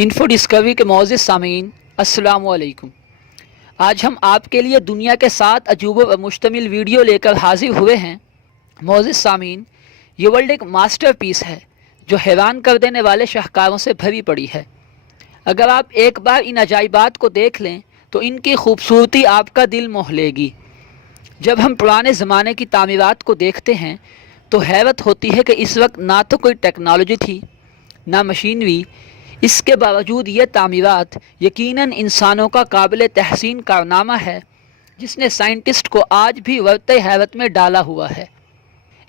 Info Discovery کے معزز سامعین السلام علیکم۔ آج ہم آپ کے لیے دنیا کے 7 عجوبوں پر مشتمل ویڈیو لے کر حاضر ہوئے ہیں۔ معزز سامعین، یہ ورلڈ ایک ماسٹر پیس ہے جو حیران کر دینے والے شاہکاروں سے بھری پڑی ہے۔ اگر آپ ایک بار ان عجائبات کو دیکھ لیں تو ان کی خوبصورتی آپ کا دل موہ لے گی۔ جب ہم پرانے زمانے کی تعمیرات کو دیکھتے ہیں تو حیرت ہوتی ہے کہ اس وقت نہ تو کوئی ٹیکنالوجی تھی نہ مشینری، اس کے باوجود یہ تعمیرات یقیناً انسانوں کا قابل تحسین کارنامہ ہے جس نے سائنٹسٹ کو آج بھی ورطۂ حیرت میں ڈالا ہوا ہے۔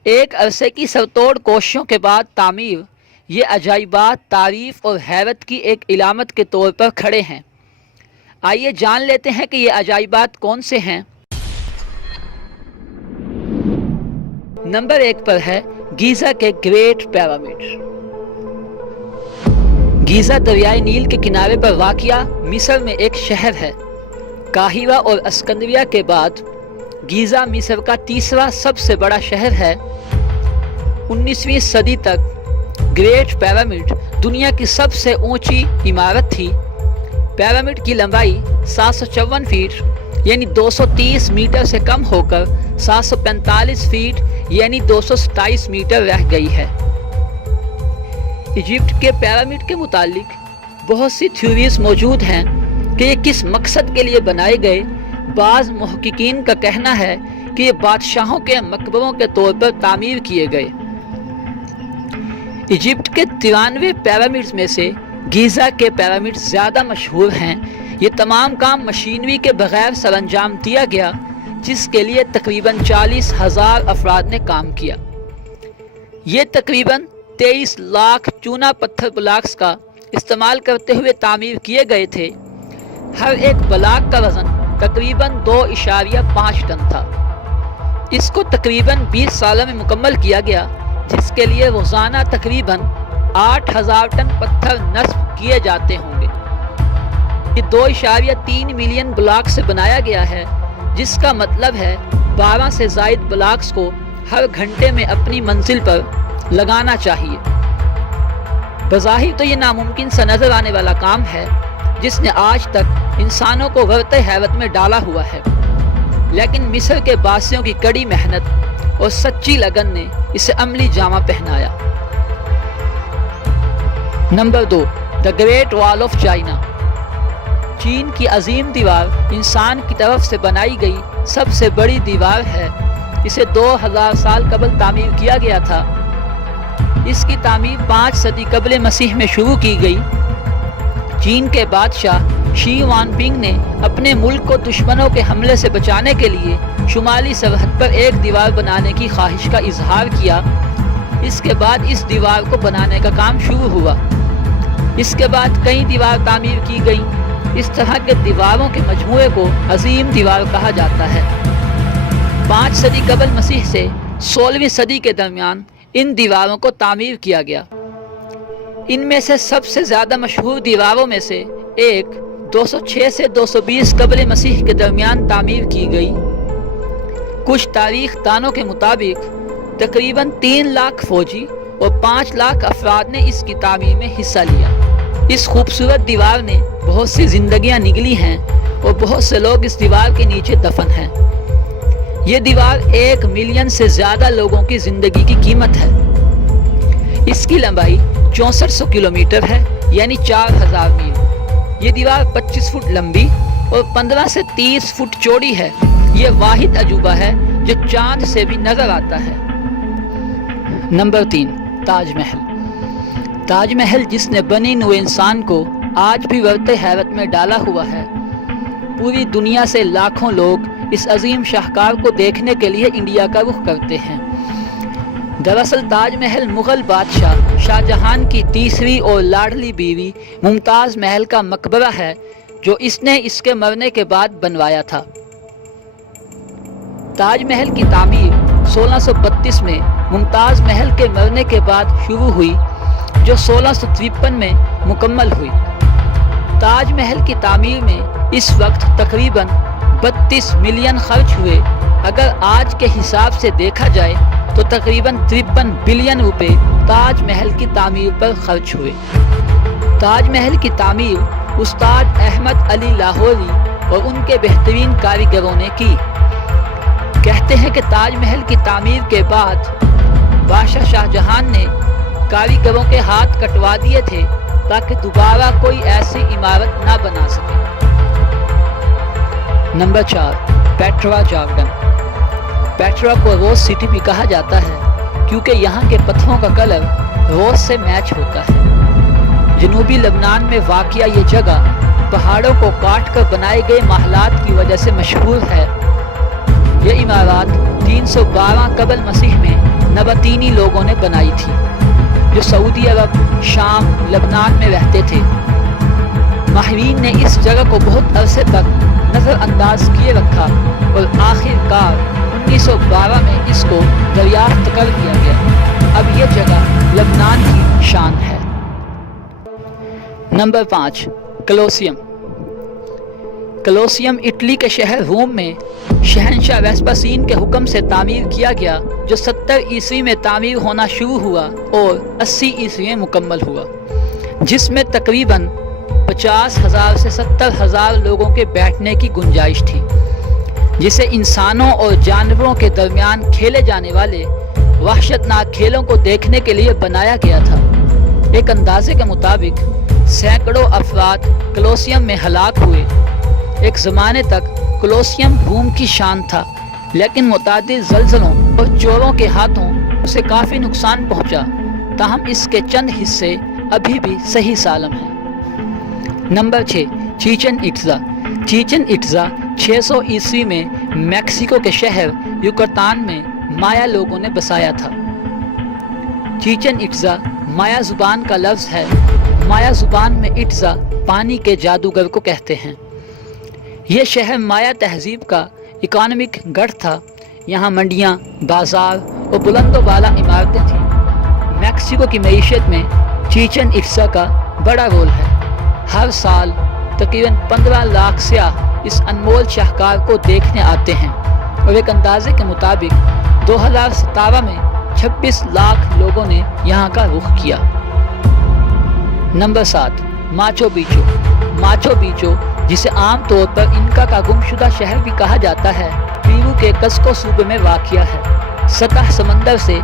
ایک عرصے کی سرتوڑ کوششوں کے بعد تعمیر، یہ عجائبات تعریف اور حیرت کی ایک علامت کے طور پر کھڑے ہیں۔ آئیے جان لیتے ہیں کہ یہ عجائبات کون سے ہیں۔ نمبر 1 پر ہے گیزا کے گریٹ پیرامڈ۔ گیزا دریائے نیل کے کنارے پر واقع مصر میں ایک شہر ہے۔ قاہرہ اور اسکندریہ کے بعد گیزا مصر کا تیسرا سب سے بڑا شہر ہے۔ 19ویں صدی تک گریٹ پیرامڈ دنیا کی سب سے اونچی عمارت تھی۔ پیرامڈ کی لمبائی 754 فیٹ یعنی 230 میٹر سے کم ہو کر 745 فیٹ یعنی 227 میٹر رہ گئی ہے۔ ایجپٹ کے پیرامڈ کے متعلق بہت سی تھیوریز موجود ہیں کہ یہ کس مقصد کے لیے بنائے گئے۔ بعض محققین کا کہنا ہے کہ یہ بادشاہوں کے مقبروں کے طور پر تعمیر کیے گئے۔ ایجپٹ کے 93 پیرامڈز میں سے گیزا کے پیرامڈ زیادہ مشہور ہیں۔ یہ تمام کام مشینری کے بغیر سر انجام دیا گیا جس کے لیے تقریباً 40,000 افراد نے کام کیا۔ یہ تقریباً 23 لاکھ چونا پتھر بلاکس کا استعمال کرتے ہوئے تعمیر کیے گئے تھے۔ ہر ایک بلاک کا وزن تقریباً 2.5 ٹن تھا۔ اس کو تقریباً 20 سالوں میں مکمل کیا گیا جس کے لیے روزانہ تقریباً 8,000 ٹن پتھر نصب کیے جاتے ہوں گے۔ یہ 2.3 ملین بلاک سے بنایا گیا ہے جس کا مطلب ہے 12 سے زائد بلاکس کو ہر گھنٹے میں اپنی منزل پر لگانا چاہیے۔ بظاہر تو یہ ناممکن سا نظر آنے والا کام ہے جس نے آج تک انسانوں کو ورطۂ حیرت میں ڈالا ہوا ہے، لیکن مصر کے باسیوں کی کڑی محنت اور سچی لگن نے اسے عملی جامہ پہنایا۔ نمبر 2، دا گریٹ وال آف چائنا۔ چین کی عظیم دیوار انسان کی طرف سے بنائی گئی سب سے بڑی دیوار ہے۔ اسے 2000 سال قبل تعمیر کیا گیا تھا۔ اس کی تعمیر 5 صدی قبل مسیح میں شروع کی گئی۔ چین کے بادشاہ شی وان پنگ نے اپنے ملک کو دشمنوں کے حملے سے بچانے کے لیے شمالی سرحد پر ایک دیوار بنانے کی خواہش کا اظہار کیا۔ اس کے بعد اس دیوار کو بنانے کا کام شروع ہوا۔ اس کے بعد کئی دیوار تعمیر کی گئی۔ اس طرح کے دیواروں کے مجموعے کو عظیم دیوار کہا جاتا ہے۔ 5 صدی قبل مسیح سے 16ویں صدی کے درمیان ان دیواروں کو تعمیر کیا گیا۔ ان میں سے سب سے زیادہ مشہور دیواروں میں سے ایک 206 سے 220 قبل مسیح کے درمیان تعمیر کی گئی۔ کچھ تاریخ دانوں کے مطابق تقریباً 3 لاکھ فوجی اور 5 لاکھ افراد نے اس کی تعمیر میں حصہ لیا۔ اس خوبصورت دیوار نے بہت سی زندگیاں نگلی ہیں اور بہت سے لوگ اس دیوار کے نیچے دفن ہیں۔ یہ دیوار 1 ملین سے زیادہ لوگوں کی زندگی کی قیمت ہے۔ اس کی لمبائی 6400 کلومیٹر ہے یعنی 4000 میل۔ یہ دیوار 25 فٹ لمبی اور 15 سے 30 فٹ چوڑی ہے۔ یہ واحد عجوبہ ہے جو چاند سے بھی نظر آتا ہے۔ نمبر 3، تاج محل۔ تاج محل جس نے بنی نوع انسان کو آج بھی ورطۂ حیرت میں ڈالا ہوا ہے۔ پوری دنیا سے لاکھوں لوگ اس عظیم شاہکار کو دیکھنے کے لیے انڈیا کا رخ کرتے ہیں۔ دراصل تاج محل مغل بادشاہ شاہ جہان کی تیسری اور لاڈلی بیوی ممتاز محل کا مقبرہ ہے جو اس نے اس کے مرنے کے بعد بنوایا تھا۔ تاج محل کی تعمیر 1632 میں ممتاز محل کے مرنے کے بعد شروع ہوئی جو 1653 میں مکمل ہوئی۔ تاج محل کی تعمیر میں اس وقت تقریباً 32 ملین خرچ ہوئے۔ اگر آج کے حساب سے دیکھا جائے تو تقریباً 53 بلین روپے تاج محل کی تعمیر پر خرچ ہوئے۔ تاج محل کی تعمیر استاد احمد علی لاہوری اور ان کے بہترین کاریگروں نے کی۔ کہتے ہیں کہ تاج محل کی تعمیر کے بعد بادشاہ شاہ جہان نے کاریگروں کے ہاتھ کٹوا دیے تھے تاکہ دوبارہ کوئی ایسی عمارت نہ بنا سکے۔ Number 4، Petra Jordan. پیٹرا کو روز سٹی بھی کہا جاتا ہے کیونکہ یہاں کے پتھروں کا کلر روز سے میچ ہوتا ہے۔ جنوبی لبنان میں واقع یہ جگہ پہاڑوں کو کاٹ کر بنائے گئے محلات کی وجہ سے مشہور ہے۔ یہ عمارات 312 قبل مسیح میں نبطینی لوگوں نے بنائی تھی جو سعودی عرب، شام، لبنان میں رہتے تھے۔ ماہرین نے اس جگہ کو بہت عرصے تک نظر انداز کیے رکھا اور آخر کار 1912 میں اس کو دریافت کر لیا گیا۔ اب یہ جگہ لبنان کی شان ہے۔ نمبر 5، کولوسیم۔ کولوسیم اٹلی کے شہر روم میں شہنشاہ ویسپاسین کے حکم سے تعمیر کیا گیا، جو 70 عیسوی میں تعمیر ہونا شروع ہوا اور 80 عیسوی میں مکمل ہوا، جس میں تقریباً 50,000 سے 70,000 لوگوں کے بیٹھنے کی گنجائش تھی، جسے انسانوں اور جانوروں کے درمیان کھیلے جانے والے وحشتناک کھیلوں کو دیکھنے کے لیے بنایا گیا تھا۔ ایک اندازے کے مطابق سینکڑوں افراد کولوسیم میں ہلاک ہوئے۔ ایک زمانے تک کولوسیم روم کی شان تھا، لیکن متعدد زلزلوں اور چوروں کے ہاتھوں اسے کافی نقصان پہنچا، تاہم اس کے چند حصے ابھی بھی صحیح سالم ہیں۔ نمبر 6، چیچن اٹزا۔ چیچن اٹزا 600 عیسوی میں میکسیکو کے شہر یوکاتان میں مایا لوگوں نے بسایا تھا۔ چیچن اٹزا مایا زبان کا لفظ ہے۔ مایا زبان میں اٹزا پانی کے جادوگر کو کہتے ہیں۔ یہ شہر مایا تہذیب کا اکانومک گڑھ تھا۔ یہاں منڈیاں، بازار اور بلند و بالا عمارتیں تھیں۔ میکسیکو کی معیشت میں چیچن اٹزا کا بڑا رول ہے۔ ہر سال تقریباً 15 لاکھ سیاح اس انمول شاہکار کو دیکھنے آتے ہیں اور ایک اندازے کے مطابق 2017 میں 26 لاکھ لوگوں نے یہاں کا رخ کیا۔ Number 7، Machu Picchu. Machu Picchu, جسے عام طور پر انکا کا گمشدہ شہر بھی کہا جاتا ہے، پیرو کے کسکو صوبے میں واقع ہے۔ سطح سمندر سے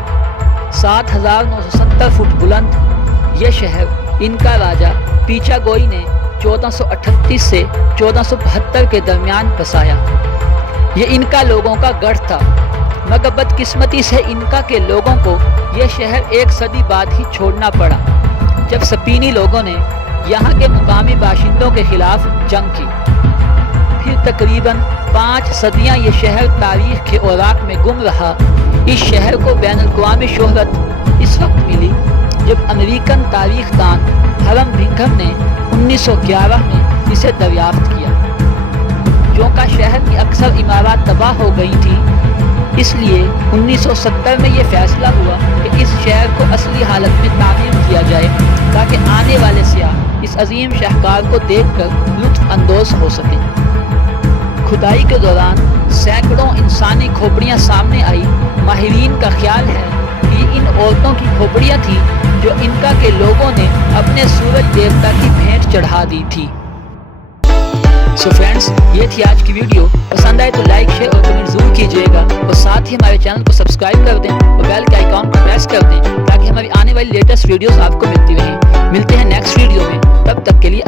7,970 فٹ بلند یہ شہر انکا راجا پیچا گوئی نے 1438 سے 1472 کے درمیان بسایا۔ یہ انکا لوگوں کا گڑھ تھا، مگر بدقسمتی سے انکا کے لوگوں کو یہ شہر 1 صدی بعد ہی چھوڑنا پڑا، جب سپینی لوگوں نے یہاں کے مقامی باشندوں کے خلاف جنگ کی۔ پھر تقریباً 5 صدیاں یہ شہر تاریخ کے اوراق میں گم رہا۔ اس شہر کو بین الاقوامی شہرت اس وقت ملی جب امریکن تاریخ دان ہرم بنگھم نے 1911 میں اسے دریافت کیا۔ چونکہ شہر کی اکثر عمارات تباہ ہو گئی تھیں، اس لیے 1970 میں یہ فیصلہ ہوا کہ اس شہر کو اصلی حالت میں تعمیر کیا جائے تاکہ آنے والے سیاح اس عظیم شاہکار کو دیکھ کر لطف اندوز ہو سکیں۔ کھدائی کے دوران سینکڑوں انسانی کھوپڑیاں سامنے آئی۔ ماہرین کا خیال ہے کہ ان عورتوں کی کھوپڑیاں تھیں جو انکا کے لوگوں نے اپنے سورج دیوتا کی بھیٹ چڑھا دی تھی۔ سو فرینڈز، یہ تھی آج کی ویڈیو۔ پسند آئے تو لائک، شیئر اور کمنٹ ضرور کیجیے گا، اور ساتھ ہی ہمارے چینل کو سبسکرائب کر دیں اور بیل کے آئیکن کو پریس کر دیں تاکہ ہماری آنے والی لیٹسٹ ویڈیوز آپ کو ملتی رہیں۔ ملتے ہیں نیکسٹ ویڈیو میں، تب تک کے لیے